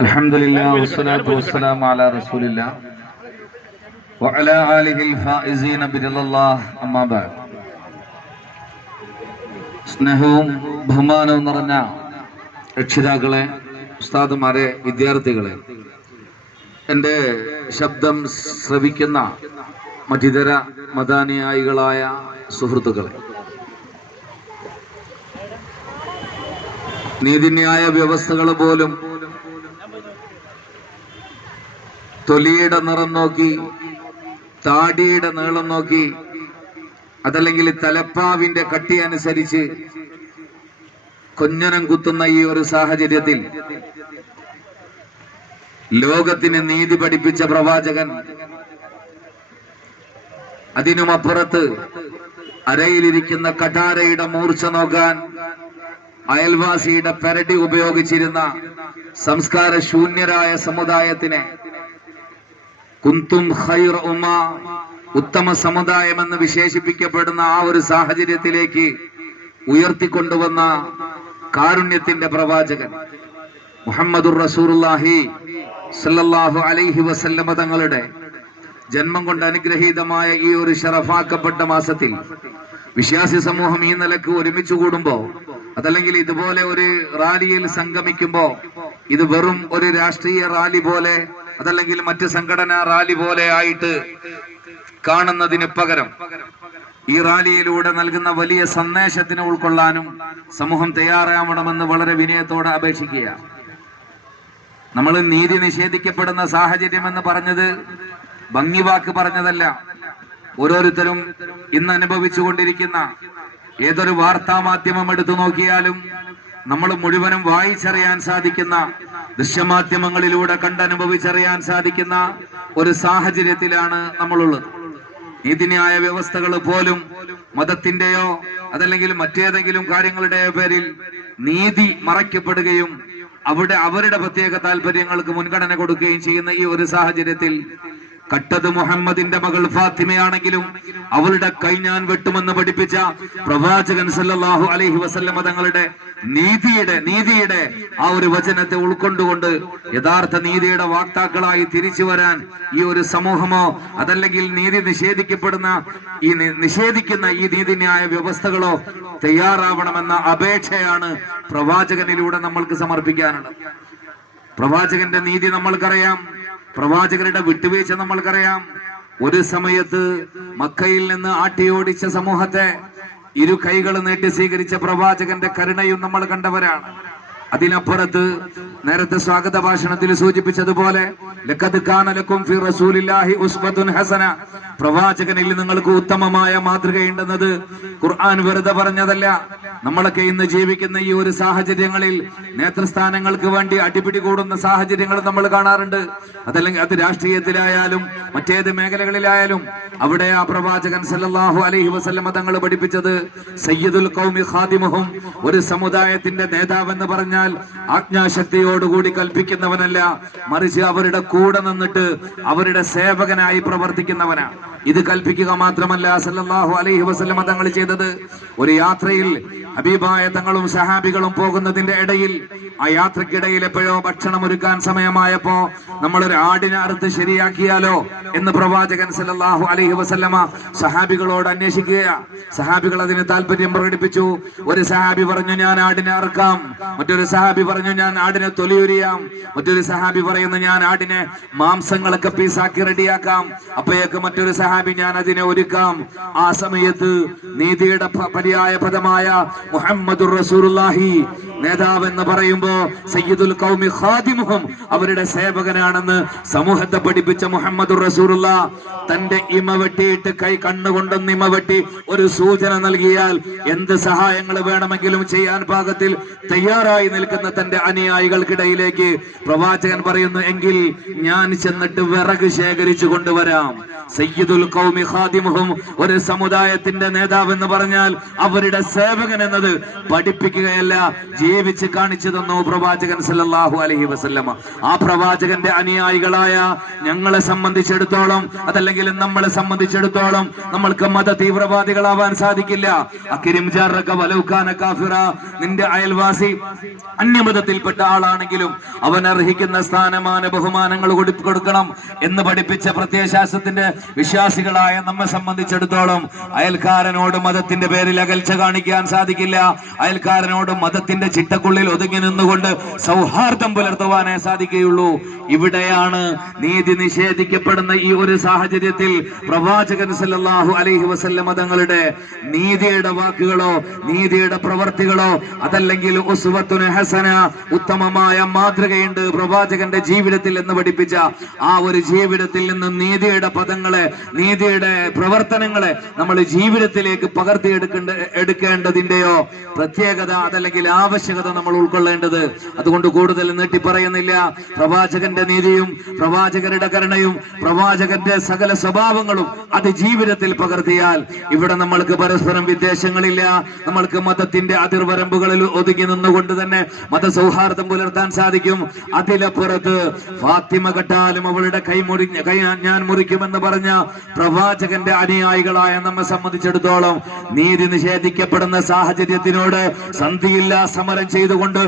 الحمد لله والصلاة والسلام على رسول الله وعلى آله الفائزين برضا الله أما بعد സ്നേഹവും ബഹുമാനവും നിറഞ്ഞ രക്ഷിതാക്കളെ ഉസ്താദുമാരെ വിദ്യാർത്ഥികളെ എൻ്റെ ശബ്ദം ശ്രവിക്കുന്ന മറ്റിതര മതാനുയായികളായ സുഹൃത്തുക്കളെ നീതിന്യായ വ്യവസ്ഥകൾ പോലും തൊലിയുടെ നിറം നോക്കി താടിയുടെ നീളം നോക്കി അതല്ലെങ്കിൽ തലപ്പാവിന്റെ കട്ടി അനുസരിച്ച് കൊഞ്ഞനം കുത്തുന്ന ഈ ഒരു സാഹചര്യത്തിൽ ലോകത്തിന് നീതി പഠിപ്പിച്ച പ്രവാചകൻ അതിനുമപ്പുറത്ത് അരയിലിരിക്കുന്ന കഠാരയുടെ മൂർച്ച നോക്കാൻ അയൽവാസിയുടെ പെരടി ഉപയോഗിച്ചിരുന്ന സംസ്കാര ശൂന്യരായ സമുദായത്തിനെ കുന്തും ഖൈർ ഉമ ഉത്തമ സമുദായം എന്ന് വിശേഷിപ്പിക്കപ്പെടുന്ന ആ ഒരു സാഹചര്യത്തിലേക്ക് ഉയർത്തിക്കൊണ്ടുവന്ന കാരുണ്യത്തിന്റെ പ്രവാചകൻ മുഹമ്മദുർ റസൂർഹി സല്ലാഹു അലൈഹി വസല്ലമ തങ്ങളുടെ ജന്മം കൊണ്ട് അനുഗ്രഹീതമായ ഈ ഒരു ഷറഫാക്കപ്പെട്ട മാസത്തിൽ വിശ്വാസി സമൂഹം ഈ നിലയ്ക്ക് ഒരുമിച്ച് കൂടുമ്പോ അതല്ലെങ്കിൽ ഇതുപോലെ ഒരു റാലിയിൽ സംഗമിക്കുമ്പോൾ ഇത് വെറും ഒരു രാഷ്ട്രീയ റാലി പോലെ അതല്ലെങ്കിൽ മറ്റ് സംഘടനാ റാലി പോലെ ആയിട്ട് കാണുന്നതിന് പകരം ഈ റാലിയിലൂടെ നൽകുന്ന വലിയ സന്ദേശത്തിന് ഉൾക്കൊള്ളാനും സമൂഹം തയ്യാറാവണമെന്ന് വളരെ വിനയത്തോടെ അപേക്ഷിക്കുക. നമ്മൾ നീതി നിഷേധിക്കപ്പെടുന്ന സാഹചര്യം എന്ന് പറഞ്ഞത് ഭംഗി വാക്ക് പറഞ്ഞതല്ല. ഓരോരുത്തരും ഇന്ന് അനുഭവിച്ചുകൊണ്ടിരിക്കുന്ന ഏതൊരു വാർത്താ മാധ്യമം എടുത്തു നോക്കിയാലും നമ്മൾ മുഴുവനും വായിച്ചറിയാൻ സാധിക്കുന്ന ദൃശ്യമാധ്യമങ്ങളിലൂടെ കണ്ടനുഭവിച്ചറിയാൻ സാധിക്കുന്ന ഒരു സാഹചര്യത്തിലാണ് നമ്മളുള്ളത്. നീതിന്യായ വ്യവസ്ഥകൾ പോലും മതത്തിന്റെയോ അതല്ലെങ്കിൽ മറ്റേതെങ്കിലും കാര്യങ്ങളുടെയോ പേരിൽ നീതി മറയ്ക്കപ്പെടുകയും അവിടെ അവരുടെ പ്രത്യേക താല്പര്യങ്ങൾക്ക് മുൻഗണന കൊടുക്കുകയും ചെയ്യുന്ന ഈ ഒരു സാഹചര്യത്തിൽ കട്ടത് മുഹമ്മദിന്റെ മകൾ ഫാത്തിമയാണെങ്കിലും അവളുടെ കൈ ഞാൻ വെട്ടുമെന്ന് പഠിപ്പിച്ച പ്രവാചകൻ സല്ലല്ലാഹു അലൈഹി വസല്ലമ തങ്ങളുടെ നീതിയുടെ നീതിയുടെ ആ ഒരു വചനത്തെ ഉൾക്കൊണ്ടുകൊണ്ട് യഥാർത്ഥ നീതിയുടെ വാക്താക്കളായി തിരിച്ചു വരാൻ ഈ ഒരു സമൂഹമോ അതല്ലെങ്കിൽ നീതി നിഷേധിക്കപ്പെടുന്ന ഈ നിഷേധിക്കുന്ന ഈ നീതിന്യായ വ്യവസ്ഥകളോ തയ്യാറാവണമെന്ന അപേക്ഷയാണ് പ്രവാചകനിലൂടെ നമ്മൾക്ക് സമർപ്പിക്കാനുള്ളത്. പ്രവാചകന്റെ നീതി നമ്മൾക്കറിയാം. പ്രവാചകരുടെ വിട്ടുവീഴ്ച നമ്മൾക്കറിയാം. ഒരു സമയത്ത് മക്കയിൽ നിന്ന് ആട്ടിയോടിച്ച സമൂഹത്തെ ഇരു കൈകൾ നീട്ടി സ്വീകരിച്ച പ്രവാചകന്റെ കരുണയും നമ്മൾ കണ്ടവരാണ്. അതിനപ്പുറത്ത് നേരത്തെ സ്വാഗത ഭാഷണത്തിൽ സൂചിപ്പിച്ചതുപോലെ ഹസന. പ്രവാചകനിൽ നിങ്ങൾക്ക് ഉത്തമമായ മാതൃകയുണ്ടെന്നത് ഖുർആൻ വെറുതെ പറഞ്ഞതല്ല. നമ്മളൊക്കെ ഇന്ന് ജീവിക്കുന്ന ഈ ഒരു സാഹചര്യങ്ങളിൽ നേതൃസ്ഥാനങ്ങൾക്ക് വേണ്ടി അടിപിടി കൂടുന്ന സാഹചര്യങ്ങൾ നമ്മൾ കാണാറുണ്ട്. അതല്ലെങ്കിൽ അത് രാഷ്ട്രീയത്തിലായാലും മറ്റേത് മേഖലകളിലായാലും അവിടെ ആ പ്രവാചകൻ സല്ലാഹു അലൈഹി വസല്ലമ തങ്ങൾ പഠിപ്പിച്ചത് സയ്യിദുൽ കൗമി ഖാദിമഹും ഒരു സമുദായത്തിന്റെ നേതാവെന്ന് പറഞ്ഞാൽ ആജ്ഞാശക്തിയോടുകൂടി കൽപ്പിക്കുന്നവനല്ല മറിച്ച് അവരുടെ കൂടെ നിന്നിട്ട് അവരുടെ സേവകനായി പ്രവർത്തിക്കുന്നവനാണ് ഇത് കൽപ്പിക്കുക മാത്രമല്ല സല്ലല്ലാഹു അലൈഹി വസല്ലമ തങ്ങൾ ചെയ്തത്. ഒരു യാത്രയിൽ ഹബീബായ തങ്ങളും സഹാബികളും പോകുന്നതിന്റെ ഇടയിൽ ആ യാത്രക്കിടയിൽ എപ്പോഴോ ഭക്ഷണം ഒരുക്കാൻ സമയമായപ്പോ നമ്മൾ ഒരു ആടിനെ അറുത്ത് ശരിയാക്കിയാലോ എന്ന് പ്രവാചകൻ സല്ലല്ലാഹു അലഹി വസല്ലമ സഹാബികളോട് അന്വേഷിക്കുക സഹാബികൾ അതിന് താല്പര്യം പ്രകടിപ്പിച്ചു. ഒരു സഹാബി പറഞ്ഞു ഞാൻ ആടിനെ അറുക്കാം. മറ്റൊരു സഹാബി പറഞ്ഞു ഞാൻ ആടിനെ തൊലിയുരിയാം. മറ്റൊരു സഹാബി പറയുന്നു ഞാൻ ആടിനെ മാംസങ്ങളൊക്കെ പീസാക്കി റെഡിയാക്കാം. അപ്പോഴേക്ക് മറ്റൊരു സഹാബി ഞാൻ അതിനെ ഒരുക്കാം. ആ സമയത്ത് നീതിയുടെ പര്യായ പദമായ മുഹമ്മദുർ റസൂലുള്ളാഹി നേതാവ് എന്ന് പറയുമ്പോ സയ്യിദുൽ കൗമി ഖാദിമുഹും അവരുടെ സേവകനാണെന്ന് സമൂഹത്തെ പഠിപ്പിച്ച മുഹമ്മദുർ റസൂലുള്ള. തന്റെ ഇമ വെട്ടിയിട്ട് കൈ കണ്ണുകൊണ്ടൊന്ന് ഇമ വെട്ടി ഒരു സൂചന നൽകിയാൽ എന്ത് സഹായങ്ങൾ വേണമെങ്കിലും ചെയ്യാൻ പാകത്തിൽ തയ്യാറായി നിൽക്കുന്ന തന്റെ അനുയായികൾക്കിടയിലേക്ക് പ്രവാചകൻ പറയുന്നു എങ്കിൽ ഞാൻ ചെന്നിട്ട് വിറക് ശേഖരിച്ചു കൊണ്ടുവരാം. സയ്യിദുൽ കൗമി ഖാദിമുഹും ഒരു സമുദായത്തിന്റെ നേതാവ് എന്ന് പറഞ്ഞാൽ അവരുടെ സേവകൻ എന്ന എന്നത് പഠിപ്പിക്കുകയല്ല ജീവിച്ച് കാണിച്ചു തന്നു പ്രവാചകൻ സല്ലല്ലാഹു അലൈഹി വസല്ലമ. ആ പ്രവാചകന്റെ അനുയായികളായ ഞങ്ങളെ സംബന്ധിച്ചിടത്തോളം അതല്ലെങ്കിൽ നമ്മളെ സംബന്ധിച്ചിടത്തോളം നമ്മൾക്ക് മത തീവ്രവാദികളാവാൻ സാധിക്കില്ല. അക്കിരിംജാറൊക്കെ വലൗഖാന കാഫിറ നിന്റെ അയൽവാസി അന്യമതത്തിൽപ്പെട്ട ആളാണെങ്കിലും അവൻ അർഹിക്കുന്ന സ്ഥാനമാന ബഹുമാനങ്ങൾ കൊടു- കൊടുക്കണം എന്ന് പഠിപ്പിച്ച പ്രത്യയശാസ്ത്രത്തിന്റെ വിശ്വാസികളായ നമ്മെ സംബന്ധിച്ചിടത്തോളം അയൽക്കാരനോട് മതത്തിന്റെ പേരിൽ അകൽച്ച കാണിക്കാൻ സാധിക്കില്ല. അയൽക്കാരനോട് മതത്തിന്റെ ചിട്ടക്കുള്ളിൽ ഒതുങ്ങി നിന്നുകൊണ്ട് സൗഹാർദ്ദം പുലർത്തുവാനേ സാധിക്കുകയുള്ളൂ. ഇവിടെയാണ് നീതി നിഷേധിക്കപ്പെടുന്ന ഈ ഒരു സാഹചര്യത്തിൽ പ്രവാചകൻ സല്ലാഹു അലൈഹി വസല്ല മതങ്ങളുടെ നീതിയുടെ വാക്കുകളോ നീതിയുടെ പ്രവർത്തികളോ അതല്ലെങ്കിൽ ഉസ്വത്തുന് ഹസന ഉത്തമമായ മാതൃകയുണ്ട് പ്രവാചകന്റെ ജീവിതത്തിൽ എന്ന് പഠിപ്പിച്ച ആ ഒരു ജീവിതത്തിൽ നിന്ന് നീതിയുടെ പദങ്ങളെ നീതിയുടെ പ്രവർത്തനങ്ങളെ നമ്മൾ ജീവിതത്തിലേക്ക് പകർത്തിയെടുക്കേണ്ട എടുക്കേണ്ടതിന്റെയോ പ്രത്യേകത അതല്ലെങ്കിൽ ആവശ്യകത നമ്മൾ ഉൾക്കൊള്ളേണ്ടത്. അതുകൊണ്ട് കൂടുതൽ നീട്ടി പറയുന്നില്ല പ്രവാചകന്റെ നീതിയും പ്രവാചകരുടെ കരുണയും പ്രവാചകന്റെ സകല സ്വഭാവങ്ങളും അത് ജീവിതത്തിൽ പകർത്തിയാൽ ഇവിടെ നമ്മൾക്ക് പരസ്പരം വിദ്വേഷങ്ങളില്ല നമ്മൾക്ക് മതത്തിന്റെ അതിർവരമ്പുകളിൽ ഒതുങ്ങി നിന്നുകൊണ്ട് തന്നെ മതസൗഹാർദ്ദം പുലർത്താൻ സാധിക്കും. അതിലപ്പുറത്ത് ഫാത്തിമ കെട്ടാലും അവളുടെ കൈ മുറി കൈ ഞാൻ മുറിക്കുമെന്ന് പറഞ്ഞ പ്രവാചകന്റെ അനുയായികളായ നമ്മെ സംബന്ധിച്ചിടത്തോളം നീതി നിഷേധിക്കപ്പെടുന്ന സാഹചര്യത്തിനോട് സന്ധിയില്ല സമരം ചെയ്തുകൊണ്ട്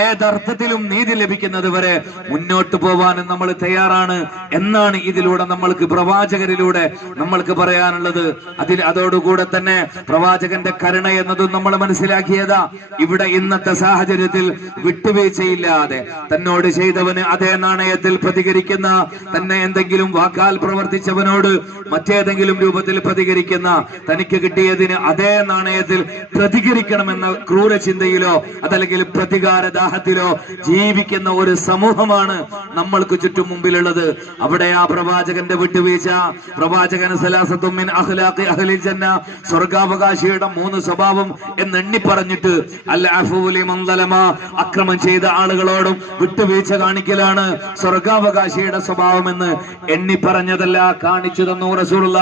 ഏതർത്ഥത്തിലും നീതി ലഭിക്കുന്നത് വരെ മുന്നോട്ട് പോവാനും നമ്മൾ തയ്യാറാണ് എന്നാണ് ഇതിലൂടെ നമ്മൾക്ക് പ്രവാചകരിലൂടെ നമ്മൾക്ക് പറയാനുള്ളത്. അതിൽ അതോടുകൂടെ തന്നെ പ്രവാചകന്റെ കരുണ എന്നതും നമ്മൾ മനസ്സിലാക്കിയതാ. ഇവിടെ ഇന്നത്തെ സാഹചര്യത്തിൽ വിട്ടുവീഴ്ചയില്ലാതെ തന്നോട് ചെയ്തവന് അതേ നാണയത്തിൽ പ്രതികരിക്കുന്ന തന്നെ എന്തെങ്കിലും വാക്കാൽ പ്രവർത്തിച്ചവനോട് മറ്റേതെങ്കിലും രൂപത്തിൽ പ്രതികരിക്കുന്ന തനിക്ക് കിട്ടിയതിന് അതേ നാണയത്തിൽ പ്രതികരിക്കണമെന്ന ക്രൂര ചിന്തയിലോ അതല്ലെങ്കിൽ പ്രതികാര ദാഹത്തിലോ ജീവിക്കുന്ന ഒരു സമൂഹമാണ് നമ്മൾക്ക് ചുറ്റും മുമ്പിലുള്ളത്. അവിടെ ആ പ്രവാചകന്റെ വിട്ടുവീഴ്ച. പ്രവാചകൻ ജന്ന. സ്വർഗാവകാശിയുടെ മൂന്ന് സ്വഭാവം എന്ന് എണ്ണി പറഞ്ഞിട്ട് അൽ അഫൂലി മന്ദലമ അക്രമം ചെയ്ത ആളുകളോടും വിട്ടുവീഴ്ച കാണിക്കലാണ് സ്വർഗാവകാശിയുടെ സ്വഭാവമെന്ന് എണ്ണി പറഞ്ഞതല്ല കാണിച്ചു തന്നു റസൂറുള്ള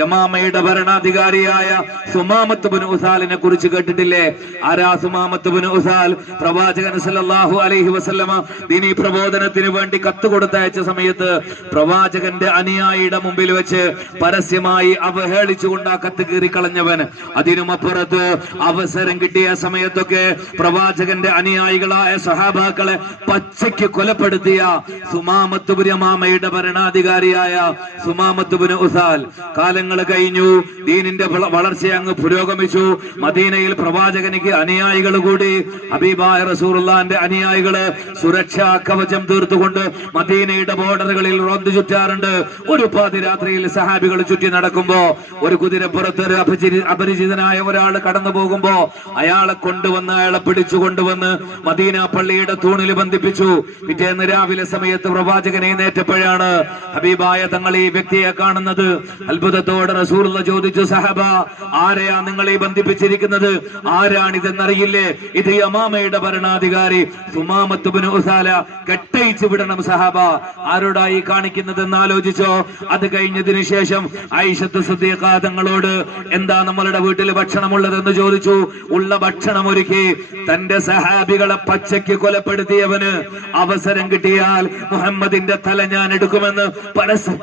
യമാമയുടെ ഭരണാധികാരിയായ സുമാമത്ത് ബുനുസാലിനെ കുറിച്ച് കേട്ടിട്ടില്ലേ? ആരാ സുമാമത്ത് ബുനുസാൽ ഉസാൽ? പ്രവാചകൻ സല്ലല്ലാഹു അലൈഹി വസല്ലമ ദീനി പ്രബോധനത്തിന് വേണ്ടി കത്ത് കൊടുത്തയച്ച സമയത്ത് പ്രവാചകന്റെ അനുയായിയുടെ മുമ്പിൽ വെച്ച് പരസ്യമായി അവഹേളിച്ചുകൊണ്ട് ആ കത്ത് കീറിക്കളഞ്ഞവൻ. അതിനുമപ്പുറത്ത് അവസരം കിട്ടിയ സമയത്തൊക്കെ പ്രവാചകന്റെ അനുയായികളായ സഹാബാക്കളെ പച്ചയ്ക്ക് കൊലപ്പെടുത്തിയ സുമാമത്തുപുരമാമയുടെ ഭരണാധികാരിയായ സുമാമത്തുപുര ഉസാൽ. കാലങ്ങൾ കഴിഞ്ഞു ദീനിന്റെ വള- വളർച്ച അങ്ങ് പുരോഗമിച്ചു. മദീനയിൽ പ്രവാചകനിക്ക് അനുയായികൾ കൂടി ഹബീബായ റസൂറുല്ലാന്റെ അനുയായികൾ സുരക്ഷാ കവചം തീർത്തുകൊണ്ട് മദീനയുടെ ബോർഡറുകളിൽ റോന്ത് ചുറ്റാറുണ്ട്. ഒരു പാതിരാത്രിയിൽ സഹാബികൾ ചുറ്റി നടക്കുമ്പോ ഒരു കുതിരപ്പുറത്ത് ഒരു അപരിചിതനായ ഒരാൾ കടന്നു പോകുമ്പോ അയാളെ കൊണ്ടുവന്ന് അയാളെ പിടിച്ചു കൊണ്ടുവന്ന് മദീന പള്ളിയുടെ തൂണിൽ ബന്ധിപ്പിച്ചു. പിറ്റേന്ന് രാവിലെ സമയത്ത് പ്രവാചകനെ നേറ്റപ്പോഴാണ് ഹബീബായ തങ്ങൾ ഈ വ്യക്തിയെ കാണുന്നത്. അത്ഭുതത്തോടെ റസൂലുള്ള ചോദിച്ചു സഹബ ആരെയാ നിങ്ങൾ ഈ ബന്ധിപ്പിച്ചിരിക്കുന്നത്? ആരാണിതെന്നറിയില്ലേ? ഇത് യമാമയുടെ ഭരണാധികാരി സുമാമത്തുബിന് ഉസാല കെട്ടയിച്ചു വിടണം സഹബ. ആരോടായി കാണിക്കുന്നതെന്ന് ആലോചിച്ചോ? അത് കഴിഞ്ഞതിന് ശേഷം ഐഷത്ത് സുദ്ദീഖ തങ്ങളോട് എന്താ നമ്മളുടെ വീട്ടിൽ ഭക്ഷണമുള്ളതെന്ന് ചോദിച്ചു? ഉള്ള ഭക്ഷണം ഒരുക്കി. തന്റെ സഹാബികളെ പച്ചയ്ക്ക് കൊലപ്പെടുത്തിയവന് അവസരം കിട്ടിയാൽ മുഹമ്മദിന്റെ തല ഞാൻ എടുക്കുമെന്ന് പരസ്യ.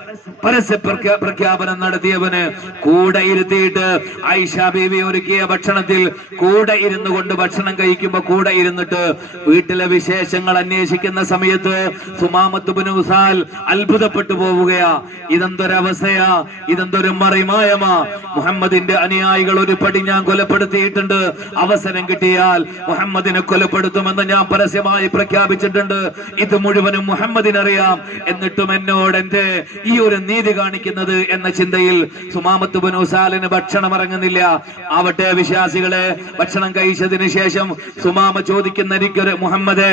പരസ്യ പ്രഖ്യാ- പ്രഖ്യാപനം നടത്തിയവന് കൂടെ ഇരുത്തിയിട്ട് ഐഷ ബീവി ഒരുക്കിയ ഭക്ഷണത്തിൽ കൂടെ ഇരുന്നു കൊണ്ട് ഭക്ഷണം കഴിക്കുമ്പോ കൂടെ ഇരുന്നിട്ട് വീട്ടിലെ വിശേഷങ്ങൾ അന്വേഷിക്കുന്ന സമയത്ത് സുമാമത്തുബിന് ഉസാൽ അത്ഭുതപ്പെട്ടു പോവുകയാ. ഇതെന്തൊരവസ്ഥയാ? ഇതെന്തൊരു മറിമായമാ? മുഹമ്മദിന്റെ അനുയായികൾ ഒരു പടി ഞാൻ കൊലപ്പെടുത്തിയിട്ടുണ്ട്. അവസരം കിട്ടിയാൽ മുഹമ്മദിനെ കൊലപ്പെടുത്തുമെന്ന് ഞാൻ പരസ്യമായി പ്രഖ്യാപിച്ചിട്ടുണ്ട്. ഇത് മുഴുവനും മുഹമ്മദിനറിയാം. എന്നിട്ടും എന്നോട് എന്റെ ഈ ഒരു നീതി കാണിക്കുന്നത് എന്ന ചിന്തയിൽ സുമാമത്ത് ബനുസാലിന് ഭക്ഷണം ഇറങ്ങുന്നില്ല. ആവട്ടെ വിശ്വാസികളെ ഭക്ഷണം കഴിച്ചതിന് ശേഷം സുമാമ ചോദിക്കുന്ന മുഹമ്മദേ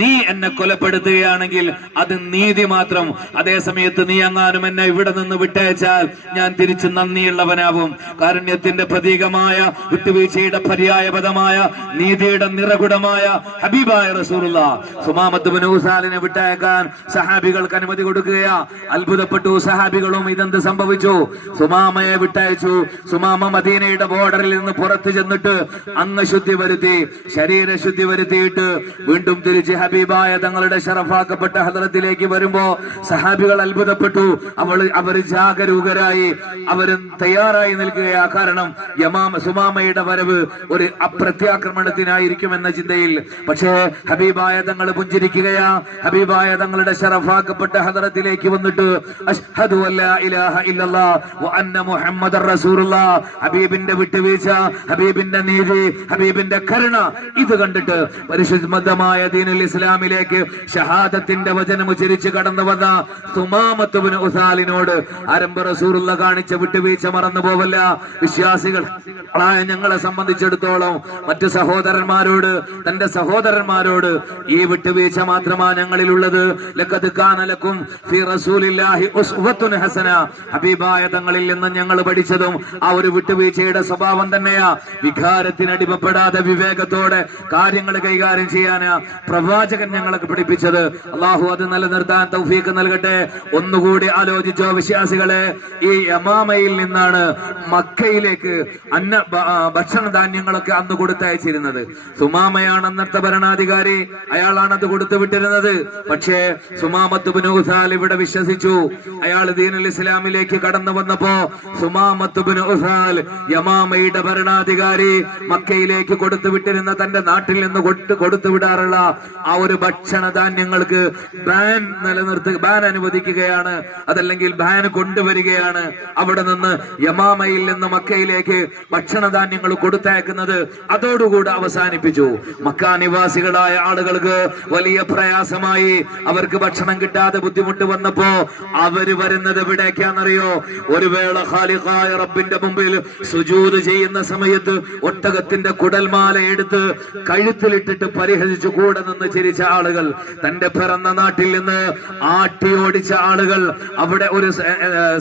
നീ എന്നെ കൊലപ്പെടുത്തുകയാണെങ്കിൽ അത് നീതി മാത്രം. അതേ സമയത്ത് നീ അങ്ങാനും എന്നെ ഇവിടെ നിന്ന് വിട്ടയച്ചാൽ ഞാൻ തിരിച്ചു നന്ദിയുള്ളവനാവും. കാരുണ്യത്തിന്റെ പ്രതീകമായ വിട്ടുവീഴ്ചയുടെ പര്യായപദമായ നീതിയുടെ നിറകുടമായ ഹബീബായ റസൂറുള്ള സുമാമത്ത് ബനുസാലിനെ വിട്ടയക്കാൻ സഹാബികൾക്ക് അനുമതി കൊടുക്കുകയാ. അത്ഭുതപ്പെട്ടു സഹാബി സഹാബികളും ഇതെന്ത് സംഭവിച്ചു? സുമാമയെ വിട്ടയച്ചു. സുമാമ മദീനയുടെ ബോർഡറിൽ നിന്ന് പുറത്തു ചെന്നിട്ട് അംഗ ശുദ്ധി വരുത്തി ശരീര ശുദ്ധി വരുത്തിയിട്ട് വീണ്ടും തിരിച്ച് ഹബീബായ തങ്ങളുടെ ഷറഫാക്കപ്പെട്ട ഹദ്രത്തിലേക്ക് വരുമ്പോ സഹാബികൾ അത്ഭുതപ്പെട്ടു. അവൾ അവർ ജാഗരൂകരായി അവരും തയ്യാറായി നിൽക്കുകയാ. കാരണം യമാമ സുമാമയുടെ വരവ് ഒരു അപ്രത്യാക്രമണത്തിനായിരിക്കുമെന്ന ചിന്തയിൽ. പക്ഷേ ഹബീബായ തങ്ങൾ പുഞ്ചിരിക്കുകയാ. ഹബീബായ തങ്ങളുടെ ഷറഫാക്കപ്പെട്ട ഹദ്രത്തിലേക്ക് വന്നിട്ട് അഷ്ഹദു ഇലാഹ ഇല്ലല്ലാ വ അന്ന മുഹമ്മദർ റസൂലുള്ളാ. ഹബീബിന്റെ വിട്ടുവീഴ്ച ഹബീബിന്റെ നീതി ഹബീബിന്റെ കരുണ ഇത് കണ്ടിട്ട് പരിശുദ്ധമായ ദീനുൽ ഇസ്ലാമിലേക്ക് ഷഹാദത്തിന്റെ വചനം ഉച്ചരിച്ച് കടന്നു വന്ന സുമാമത്തുബിന് ഉസാലിനോട് ആരംഭ റസൂലുള്ള കാണിച്ച വിട്ടുവീഴ്ച മറന്നു പോവല്ല. വിശ്വാസികളായ ഞങ്ങളെ സംബന്ധിച്ചിടത്തോളം മറ്റു സഹോദരന്മാരോട് തന്റെ സഹോദരന്മാരോട് ഈ വിട്ടുവീഴ്ച മാത്രമാ ഞങ്ങളിലുള്ളത്. ലഖദ് കാനലക്കും ഫി റസൂലില്ലാഹി റസൂലില്ലാഹി ഉസ്വത്തുൻ ഹസന ഹബീബായ തങ്ങളിൽ നിന്ന് ഞങ്ങൾ പഠിച്ചതും ആ ഒരു വിട്ടുവീഴ്ചയുടെ സ്വഭാവം തന്നെയാ. വികാരത്തിന് അടിമപ്പെടാതെ വിവേകത്തോടെ കാര്യങ്ങൾ കൈകാര്യം ചെയ്യാനാ പ്രവാചകൻ ഞങ്ങൾക്ക് പഠിപ്പിച്ചത്. അള്ളാഹു അത് നിലനിർത്താൻ തൗഫീക്ക് നൽകട്ടെ. ഒന്നുകൂടി ആലോചിച്ചോ വിശ്വാസികളെ ഈ യമാമയിൽ നിന്നാണ് മക്കയിലേക്ക് അന്ന ഭക്ഷണ ധാന്യങ്ങളൊക്കെ അന്ന് കൊടുത്തയച്ചിരുന്നത്. സുമാമയാണ് അന്നത്തെ ഭരണാധികാരി. അയാളാണ് അത് കൊടുത്തു വിട്ടിരുന്നത് പക്ഷേ സുമാമത്ത് ബിൻ ഉസാൽ ഇവിടെ വിശ്വസിച്ചു. അയാൾ ഇസ്ലാമിലേക്ക് കടന്നു വന്നപ്പോ സുമാമത്ത് ബിൻ ഉസാൽ യമാമയുടെ ഭരണാധികാരി മക്കയിലേക്ക് കൊടുത്തു വിട്ടിരുന്ന തന്റെ നാട്ടിൽ നിന്ന് കൊടുത്തു വിടാറുള്ള ആ ഒരു ഭക്ഷണ ധാന്യങ്ങൾക്ക് ബാൻ നിലനിർത്തുക ബാൻ അനുവദിക്കുകയാണ്. അതല്ലെങ്കിൽ ബാൻ കൊണ്ടുവരികയാണ്. അവിടെ നിന്ന് യമാമയിൽ നിന്ന് മക്കയിലേക്ക് ഭക്ഷണ ധാന്യങ്ങൾ കൊടുത്തയക്കുന്നത് അതോടുകൂടി അവസാനിപ്പിച്ചു. മക്ക നിവാസികളായ ആളുകൾക്ക് വലിയ പ്രയാസമായി. അവർക്ക് ഭക്ഷണം കിട്ടാതെ ബുദ്ധിമുട്ട് വന്നപ്പോ അവർ വരുന്നത് എവിടേക്കാണെന്നറിയോ? ഒരു വേള ഖാലിഖായ റബ്ബിന്റെ മുമ്പിൽ സുജൂത് ചെയ്യുന്ന സമയത്ത് ഒട്ടകത്തിന്റെ കുടൽമാല എടുത്ത് കഴുത്തിലിട്ടിട്ട് പരിഹസിച്ചു കൂടെ നിന്ന് ചിരിച്ച ആളുകൾ തന്റെ പിറന്ന നാട്ടിൽ നിന്ന് ആട്ടി ഓടിച്ച ആളുകൾ അവിടെ ഒരു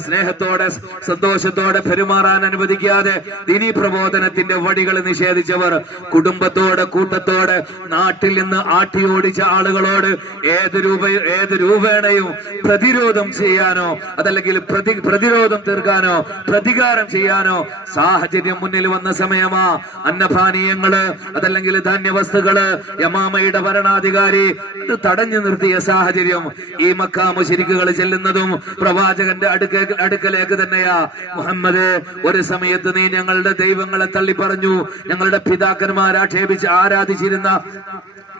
സ്നേഹത്തോടെ സന്തോഷത്തോടെ പെരുമാറാൻ അനുവദിക്കാതെ ദിനി പ്രബോധനത്തിന്റെ വഴികൾ നിഷേധിച്ചവർ കുടുംബത്തോടെ കൂട്ടത്തോടെ നാട്ടിൽ നിന്ന് ആട്ടി ഓടിച്ച ആളുകളോട് ഏത് രൂപ ഏത് രൂപേണയും പ്രതിരോധം ചെയ്യാനോ അതല്ലെങ്കിൽ പ്രതി പ്രതിരോധം തീർക്കാനോ പ്രതികാരം ചെയ്യാനോ സാഹചര്യം മുന്നിൽ വന്ന സമയമാ? അന്നപാനീയങ്ങൾ അതല്ലെങ്കിൽ ധാന്യവസ്തുക്കൾ യമാമയുടെ ഭരണാധികാരി അത് തടഞ്ഞു നിർത്തിയ സാഹചര്യം ഈ മക്കാമു ശരിക്കുകൾ ചെല്ലുന്നതും പ്രവാചകന്റെ അടുക്ക അടുക്കലേക്ക് തന്നെയാ. മുഹമ്മദ് ഒരു സമയത്ത് നീ ഞങ്ങളുടെ ദൈവങ്ങളെ തള്ളി പറഞ്ഞു ഞങ്ങളുടെ പിതാക്കന്മാർ ആക്ഷേപിച്ച് ആരാധിച്ചിരുന്ന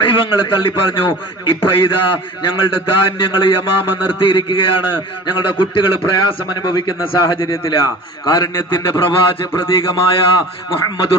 ദൈവങ്ങളെ തള്ളി പറഞ്ഞു ഇപ്പൊ ഇതാ ഞങ്ങളുടെ ധാന്യങ്ങൾ യമാമ നിർത്തിയിരിക്കുകയാണ്. ഞങ്ങളുടെ കുട്ടികൾ പ്രയാസം അനുഭവിക്കുന്ന സാഹചര്യത്തിലാ. കാരുണ്യത്തിന്റെ പ്രവാച പ്രതീകമായ മുഹമ്മദ്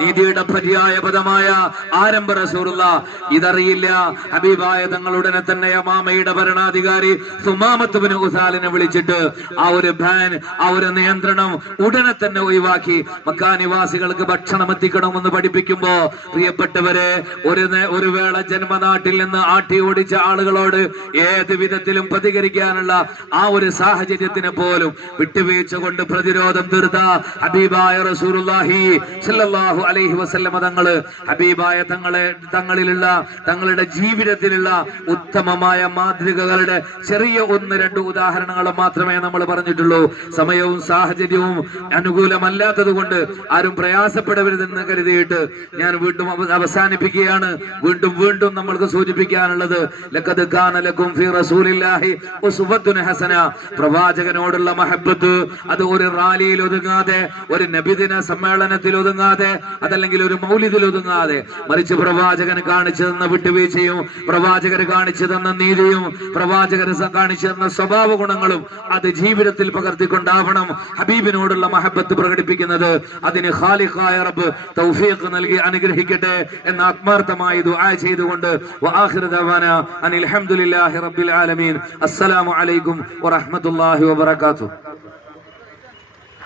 നീതിയുടെ പര്യായ പദമായ ആരംഭ റസൂറുള്ള ഇതറിയില്ല ഹബീബായ തങ്ങളുടനെ തന്നെ യമാമയുടെ ഭരണാധികാരി സുമാമത്തുബിന് ഉസാലിനെ വിളിച്ചിട്ട് ആ ഒരു ഭാൻ ആ ഒരു നിയന്ത്രണം ഉടനെ തന്നെ ഒഴിവാക്കി. മക്കാനിവാസികൾക്ക് ഭക്ഷണം എത്തിക്കണമെന്ന് പഠിപ്പിക്കുമ്പോ പ്രിയപ്പെട്ടവരെ ഒരു ഒരു വേള ജന്മനാട്ടിൽ നിന്ന് ആട്ടി ഓടിച്ച ആളുകളോട് ഏത് വിധത്തിലും പ്രതികരിക്കാനുള്ള ആ ഒരു സാഹചര്യത്തിന് പോലും വിട്ടുവീഴ്ച കൊണ്ട് പ്രതിരോധം തീർത്ത ഹബീബായ റസൂലുള്ളാഹി സല്ലല്ലാഹു അലൈഹി വസല്ലമ തങ്ങൾ ഹബീബായ തങ്ങളെ തങ്ങളിലുള്ള തങ്ങളുടെ ജീവിതത്തിലുള്ള ഉത്തമമായ മാതൃകകളുടെ ചെറിയ ഒന്ന് രണ്ട് ഉദാഹരണങ്ങൾ മാത്രമേ നമ്മൾ പറഞ്ഞിട്ടുള്ളൂ. സമയവും സാഹചര്യവും അനുകൂലമല്ലാത്തത് കൊണ്ട് ആരും പ്രയാസപ്പെടരുതെന്ന് കരുതിയിട്ട് ഞാൻ വീണ്ടും അവസാനിപ്പിക്കുകയാണ്. വീണ്ടും വീണ്ടും നമ്മൾക്ക് സൂചിപ്പിക്കാനുള്ളത് ലഖദ് കാന ലക്കും ഫീ റസൂലില്ലാഹി ഉസ്വത്തുൻ ഹസന. പ്രവാചകനോടുള്ള മഹബത്ത് അത് ഒരു റാലിയിൽ ഒതുങ്ങാതെ ഒരു നബിദിന സമ്മേളനത്തിൽ ഒതുങ്ങാതെ അതല്ലെങ്കിൽ ഒരു മൗലിദിൽ ഒതുങ്ങാതെ. മറിച്ച് പ്രവാചകൻ കാണിച്ചു തന്ന വിട്ടുവീഴ്ചയും പ്രവാചകർ കാണിച്ചു തന്ന നീതിയും പ്രവാചകർ കാണിച്ചു തന്ന സ്വഭാവ ഗുണങ്ങളും അത് ജീവിതത്തിൽ പകർത്തിക്കൊണ്ടാവണം ഹബീബിനോടുള്ള മഹബത്ത് പ്രകടിപ്പിക്കുന്നത്. അതിന് ഖാലിഖായ റബ്ബ് തൗഫീഖ് നൽകി അനുഗ്രഹിക്കട്ടെ എന്ന ആത്മാർത്ഥമായി ദുആ ചെയ്തുകൊണ്ട് വആഖിറു ദവാന അനിൽ ഹംദുലില്ലാഹി റബ്ബിൽ ആലമീൻ. അസ്സലാമു അലൈക്കും വറഹ്മത്തുള്ളാഹി വബറകാതുഹു.